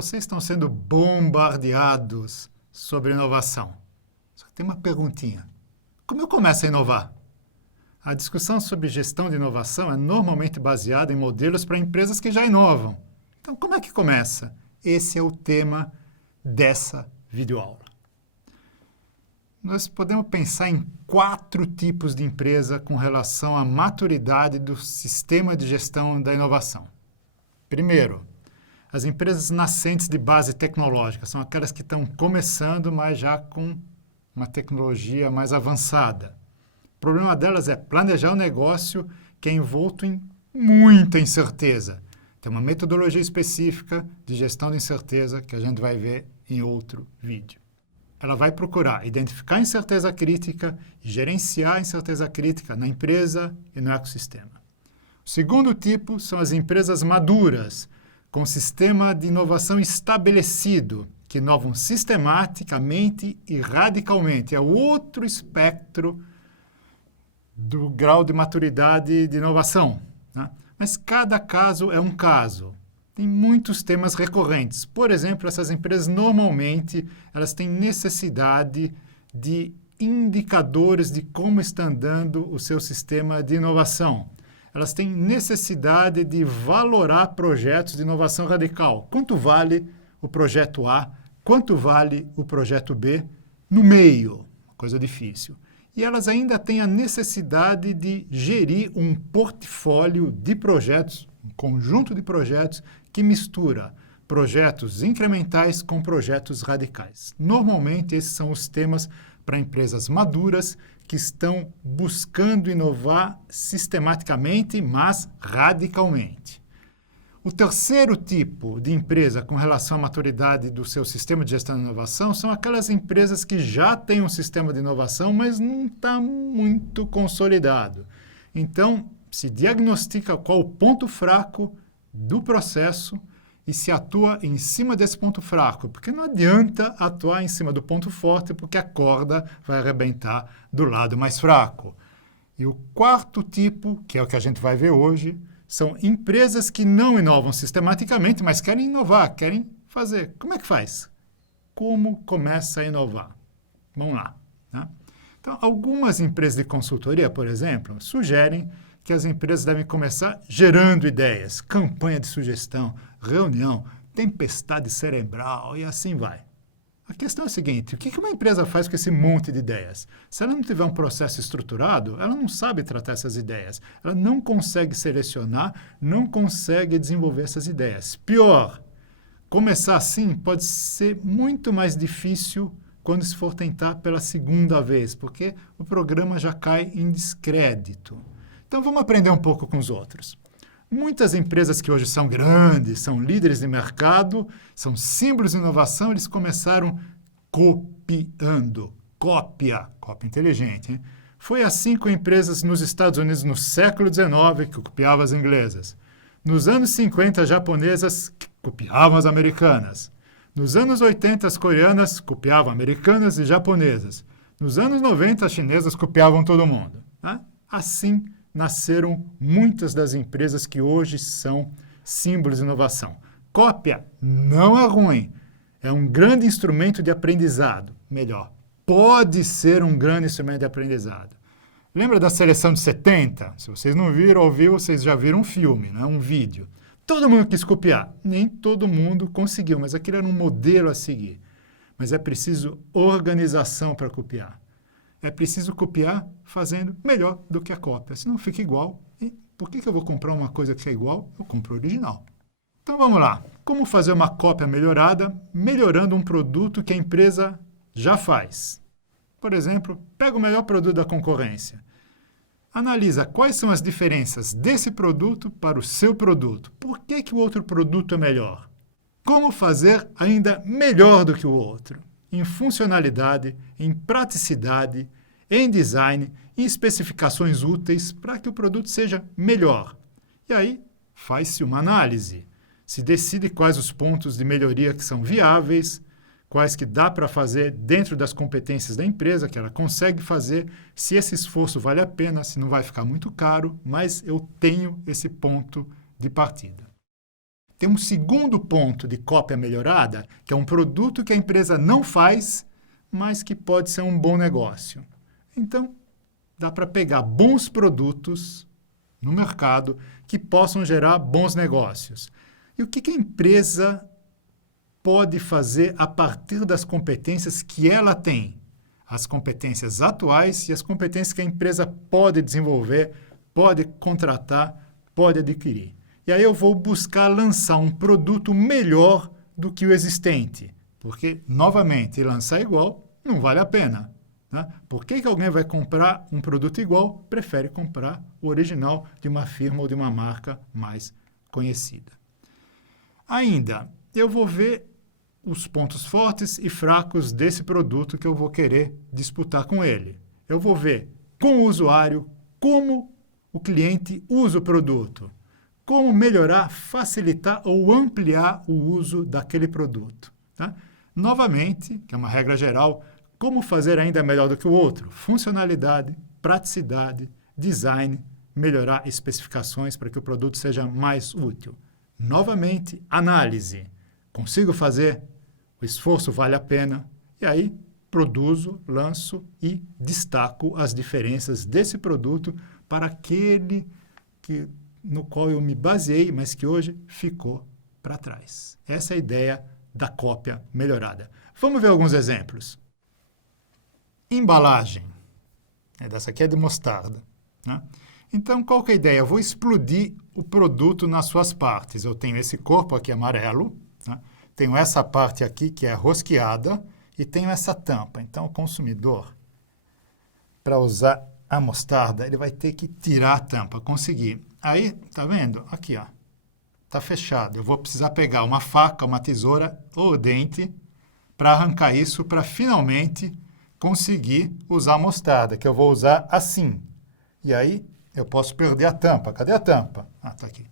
vocês estão sendo bombardeados sobre inovação. Só tem uma perguntinha. Como eu começo a inovar? A discussão sobre gestão de inovação é normalmente baseada em modelos para empresas que já inovam. Então, como é que começa? Esse é o tema dessa videoaula. Nós podemos pensar em 4 tipos de empresa com relação à maturidade do sistema de gestão da inovação. Primeiro, as empresas nascentes de base tecnológica, são aquelas que estão começando, mas já com uma tecnologia mais avançada. O problema delas é planejar um negócio que é envolto em muita incerteza. Tem uma metodologia específica de gestão de incerteza que a gente vai ver em outro vídeo. Ela vai procurar identificar a incerteza crítica e gerenciar a incerteza crítica na empresa e no ecossistema. O segundo tipo são as empresas maduras, com sistema de inovação estabelecido, que inovam sistematicamente e radicalmente. É outro espectro do grau de maturidade de inovação, né? Mas cada caso é um caso. Tem muitos temas recorrentes. Por exemplo, essas empresas normalmente elas têm necessidade de indicadores de como está andando o seu sistema de inovação. Elas têm necessidade de valorar projetos de inovação radical. Quanto vale o projeto A? Quanto vale o projeto B? No meio, coisa difícil. E elas ainda têm a necessidade de gerir um portfólio de projetos, um conjunto de projetos que mistura projetos incrementais com projetos radicais. Normalmente, esses são os temas para empresas maduras que estão buscando inovar sistematicamente, mas radicalmente. O terceiro tipo de empresa com relação à maturidade do seu sistema de gestão de inovação são aquelas empresas que já têm um sistema de inovação, mas não está muito consolidado. Então, se diagnostica qual o ponto fraco do processo e se atua em cima desse ponto fraco, porque não adianta atuar em cima do ponto forte, porque a corda vai arrebentar do lado mais fraco. E o quarto tipo, que é o que a gente vai ver hoje, são empresas que não inovam sistematicamente, mas querem inovar, querem fazer. Como é que faz? Como começa a inovar? Vamos lá, né? Então, algumas empresas de consultoria, por exemplo, sugerem que as empresas devem começar gerando ideias, campanha de sugestão, reunião, tempestade cerebral e assim vai. A questão é a seguinte, o que uma empresa faz com esse monte de ideias? Se ela não tiver um processo estruturado, ela não sabe tratar essas ideias. Ela não consegue selecionar, não consegue desenvolver essas ideias. Pior, começar assim pode ser muito mais difícil quando se for tentar pela segunda vez, porque o programa já cai em descrédito. Então, vamos aprender um pouco com os outros. Muitas empresas que hoje são grandes, são líderes de mercado, são símbolos de inovação, eles começaram copiando. Cópia inteligente, hein? Foi assim com empresas nos Estados Unidos no século XIX, que copiavam as inglesas. Nos anos 50, as japonesas copiavam as americanas. Nos anos 80, as coreanas copiavam americanas e japonesas. Nos anos 90, as chinesas copiavam todo mundo, né? Assim nasceram muitas das empresas que hoje são símbolos de inovação. Cópia não é ruim, é um grande instrumento de aprendizado. Melhor, pode ser um grande instrumento de aprendizado. Lembra da seleção de 70? Se vocês não viram ou viram, vocês já viram um filme, né? Um vídeo. Todo mundo quis copiar. Nem todo mundo conseguiu, mas aquilo era um modelo a seguir. Mas é preciso organização para copiar. É preciso copiar fazendo melhor do que a cópia. Senão fica igual. E por que eu vou comprar uma coisa que é igual? Eu compro o original. Então vamos lá. Como fazer uma cópia melhorada, melhorando um produto que a empresa já faz? Por exemplo, pega o melhor produto da concorrência. Analisa quais são as diferenças desse produto para o seu produto. Por que o outro produto é melhor? Como fazer ainda melhor do que o outro? Em funcionalidade, em praticidade, em design, em especificações úteis para que o produto seja melhor. E aí, faz-se uma análise. Se decide quais os pontos de melhoria que são viáveis, quais que dá para fazer dentro das competências da empresa, que ela consegue fazer, se esse esforço vale a pena, se não vai ficar muito caro, mas eu tenho esse ponto de partida. tem um segundo ponto de cópia melhorada, que é um produto que a empresa não faz, mas que pode ser um bom negócio. Então, dá para pegar bons produtos no mercado que possam gerar bons negócios. E o que a empresa pode fazer a partir das competências que ela tem? As competências atuais e as competências que a empresa pode desenvolver, pode contratar, pode adquirir. E aí eu vou buscar lançar um produto melhor do que o existente. Porque, novamente, lançar igual não vale a pena. Né? Por que alguém vai comprar um produto igual, prefere comprar o original de uma firma ou de uma marca mais conhecida? Ainda, eu vou ver os pontos fortes e fracos desse produto que eu vou querer disputar com ele. Eu vou ver com o usuário como o cliente usa o produto, como melhorar, facilitar ou ampliar o uso daquele produto. Tá? Novamente, que é uma regra geral, como fazer ainda melhor do que o outro? Funcionalidade, praticidade, design, melhorar especificações para que o produto seja mais útil. Novamente, análise. Consigo fazer? O esforço vale a pena? E aí, produzo, lanço e destaco as diferenças desse produto para aquele no qual eu me baseei, mas que hoje ficou para trás. Essa é a ideia da cópia melhorada. Vamos ver alguns exemplos. Embalagem. Dessa aqui é de mostarda. Né? Então, qual que é a ideia? Eu vou explodir o produto nas suas partes. Eu tenho esse corpo aqui amarelo, né? Tenho essa parte aqui que é rosqueada e tenho essa tampa. Então, o consumidor, para usar a mostarda, ele vai ter que tirar a tampa, conseguir. Aí, tá vendo? Aqui, ó. Tá fechado. Eu vou precisar pegar uma faca, uma tesoura ou dente para arrancar isso, para finalmente conseguir usar a mostarda, que eu vou usar assim. E aí, eu posso perder a tampa. Cadê a tampa? Ah, tá aqui.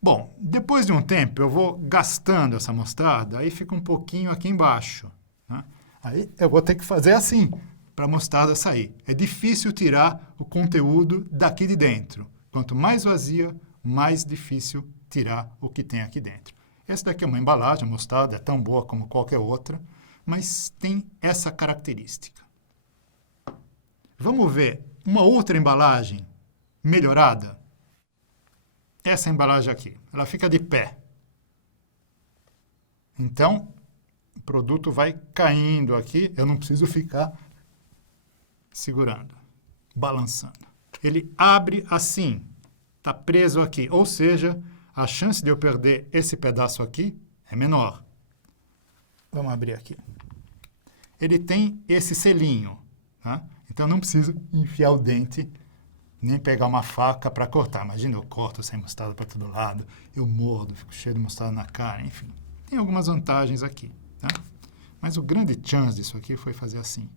Bom, depois de um tempo, eu vou gastando essa mostarda, aí fica um pouquinho aqui embaixo. Né? Aí, eu vou ter que fazer assim, para a mostarda sair. É difícil tirar o conteúdo daqui de dentro. Quanto mais vazia, mais difícil tirar o que tem aqui dentro. Essa daqui é uma embalagem, a mostarda é tão boa como qualquer outra, mas tem essa característica. Vamos ver uma outra embalagem melhorada? Essa embalagem aqui, ela fica de pé. Então, o produto vai caindo aqui, eu não preciso ficar segurando, balançando. Ele abre assim, está preso aqui, ou seja, a chance de eu perder esse pedaço aqui é menor. Vamos abrir aqui. Ele tem esse selinho, tá? Então não preciso enfiar o dente, nem pegar uma faca para cortar. Imagina, eu corto sem mostarda para todo lado, eu mordo, fico cheio de mostarda na cara, enfim. Tem algumas vantagens aqui, tá? Mas o grande chance disso aqui foi fazer assim.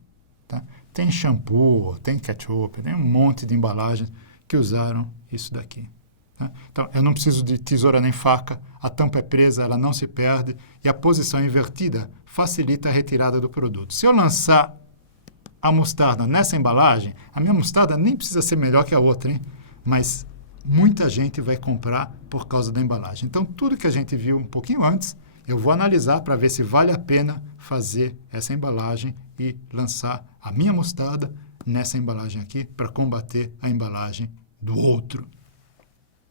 Tá? Tem shampoo, tem ketchup, tem um monte de embalagens que usaram isso daqui. Tá? Então, eu não preciso de tesoura nem faca, a tampa é presa, ela não se perde e a posição invertida facilita a retirada do produto. Se eu lançar a mostarda nessa embalagem, a minha mostarda nem precisa ser melhor que a outra, hein? Mas muita gente vai comprar por causa da embalagem. Então, tudo que a gente viu um pouquinho antes, eu vou analisar para ver se vale a pena fazer essa embalagem e lançar a minha mostarda nessa embalagem aqui para combater a embalagem do outro.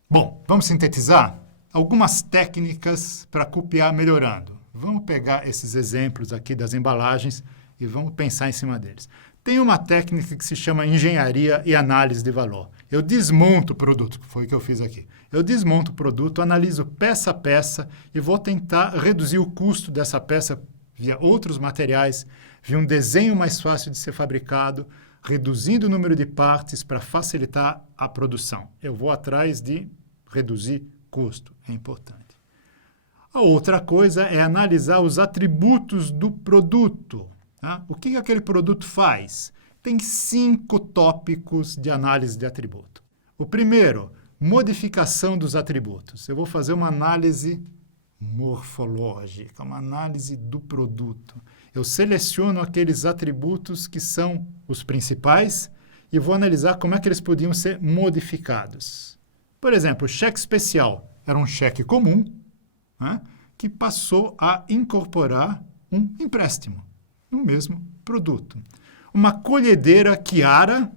Bom, vamos sintetizar? Algumas técnicas para copiar melhorando. Vamos pegar esses exemplos aqui das embalagens e vamos pensar em cima deles. Tem uma técnica que se chama engenharia e análise de valor. Eu desmonto o produto, que foi o que eu fiz aqui. Eu desmonto o produto, analiso peça a peça e vou tentar reduzir o custo dessa peça via outros materiais, via um desenho mais fácil de ser fabricado, reduzindo o número de partes para facilitar a produção. Eu vou atrás de reduzir custo, é importante. A outra coisa é analisar os atributos do produto. Tá? O que aquele produto faz? Tem 5 tópicos de análise de atributo. O primeiro, modificação dos atributos. Eu vou fazer uma análise morfológica, uma análise do produto. Eu seleciono aqueles atributos que são os principais e vou analisar como é que eles podiam ser modificados. Por exemplo, o cheque especial era um cheque comum, né, que passou a incorporar um empréstimo no mesmo produto. Uma colhedeira que ara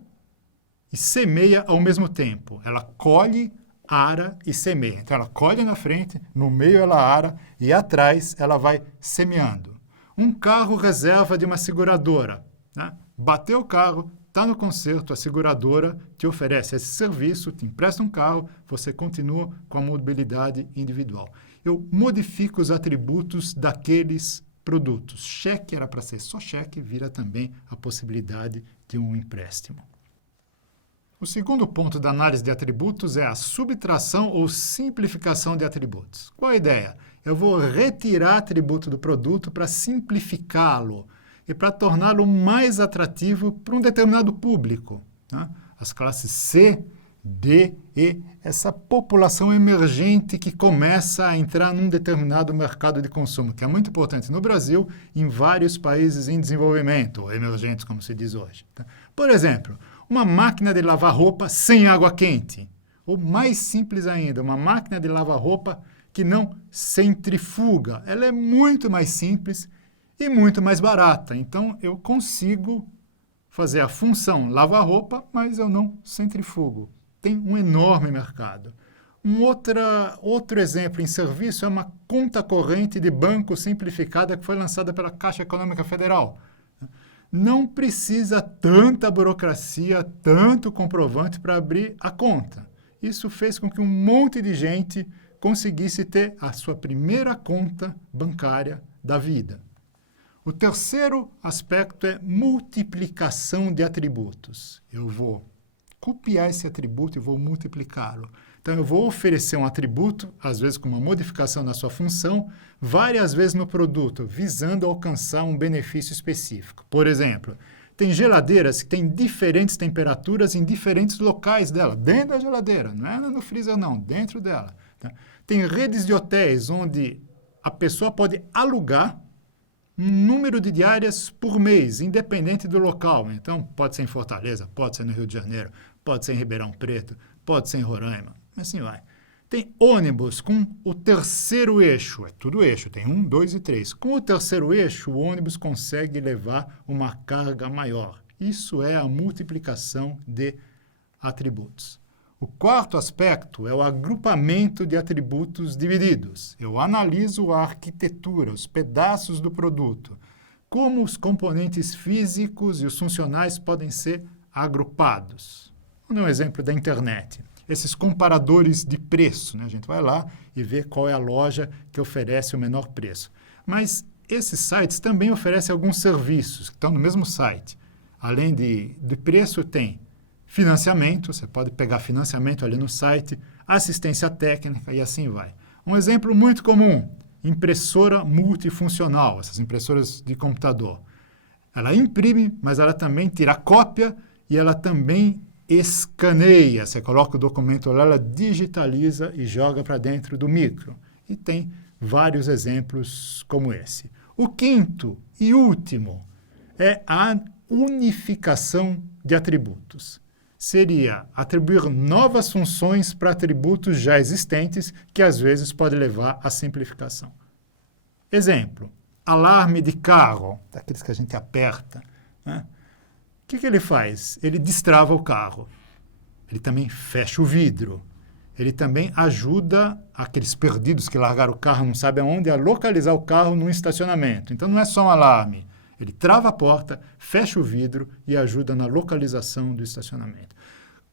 e semeia ao mesmo tempo. Ela colhe, ara e semeia. Então, ela colhe na frente, no meio ela ara e atrás ela vai semeando. Um carro reserva de uma seguradora, né? Bateu o carro, está no conserto, a seguradora te oferece esse serviço, te empresta um carro, você continua com a mobilidade individual. Eu modifico os atributos daqueles produtos. Cheque era para ser só cheque, vira também a possibilidade de um empréstimo. O segundo ponto da análise de atributos é a subtração ou simplificação de atributos. Qual a ideia? Eu vou retirar atributo do produto para simplificá-lo e para torná-lo mais atrativo para um determinado público, né? As classes C, D, E, essa população emergente que começa a entrar num determinado mercado de consumo, que é muito importante no Brasil e em vários países em desenvolvimento, ou emergentes, como se diz hoje. Tá? Por exemplo, uma máquina de lavar roupa sem água quente. Ou mais simples ainda, uma máquina de lavar roupa que não centrifuga. Ela é muito mais simples e muito mais barata. Então, eu consigo fazer a função lavar roupa, mas eu não centrifugo. Tem um enorme mercado. Outro exemplo em serviço é uma conta corrente de banco simplificada que foi lançada pela Caixa Econômica Federal. Não precisa tanta burocracia, tanto comprovante para abrir a conta. Isso fez com que um monte de gente conseguisse ter a sua primeira conta bancária da vida. O terceiro aspecto é multiplicação de atributos. Eu vou copiar esse atributo e vou multiplicá-lo. Então, eu vou oferecer um atributo, às vezes com uma modificação na sua função, várias vezes no produto, visando alcançar um benefício específico. Por exemplo, tem geladeiras que têm diferentes temperaturas em diferentes locais dela, dentro da geladeira, não é no freezer não, dentro dela. Tá? Tem redes de hotéis onde a pessoa pode alugar um número de diárias por mês, independente do local. Então, pode ser em Fortaleza, pode ser no Rio de Janeiro, pode ser em Ribeirão Preto, pode ser em Roraima, assim vai. Tem ônibus com o terceiro eixo, é tudo eixo, tem 1, 2 e 3. Com o terceiro eixo, o ônibus consegue levar uma carga maior. Isso é a multiplicação de atributos. O quarto aspecto é o agrupamento de atributos divididos. Eu analiso a arquitetura, os pedaços do produto, como os componentes físicos e os funcionais podem ser agrupados. Vamos dar um exemplo da internet. Esses comparadores de preço, né? A gente vai lá e vê qual é a loja que oferece o menor preço. Mas esses sites também oferecem alguns serviços que estão no mesmo site. Além de preço, tem financiamento, você pode pegar financiamento ali no site, assistência técnica e assim vai. Um exemplo muito comum, impressora multifuncional, essas impressoras de computador. Ela imprime, mas ela também tira cópia e ela também escaneia. Você coloca o documento lá, ela digitaliza e joga para dentro do micro. E tem vários exemplos como esse. O quinto e último é a unificação de atributos. Seria atribuir novas funções para atributos já existentes, que às vezes pode levar à simplificação. Exemplo, alarme de carro, daqueles que a gente aperta, né? O que ele faz? Ele destrava o carro. Ele também fecha o vidro. Ele também ajuda aqueles perdidos que largaram o carro, não sabem aonde, a localizar o carro num estacionamento. Então, não é só um alarme. Ele trava a porta, fecha o vidro e ajuda na localização do estacionamento.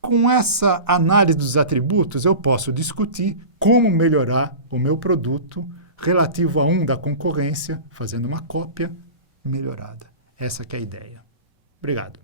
Com essa análise dos atributos, eu posso discutir como melhorar o meu produto relativo a um da concorrência, fazendo uma cópia melhorada. Essa que é a ideia. Obrigado.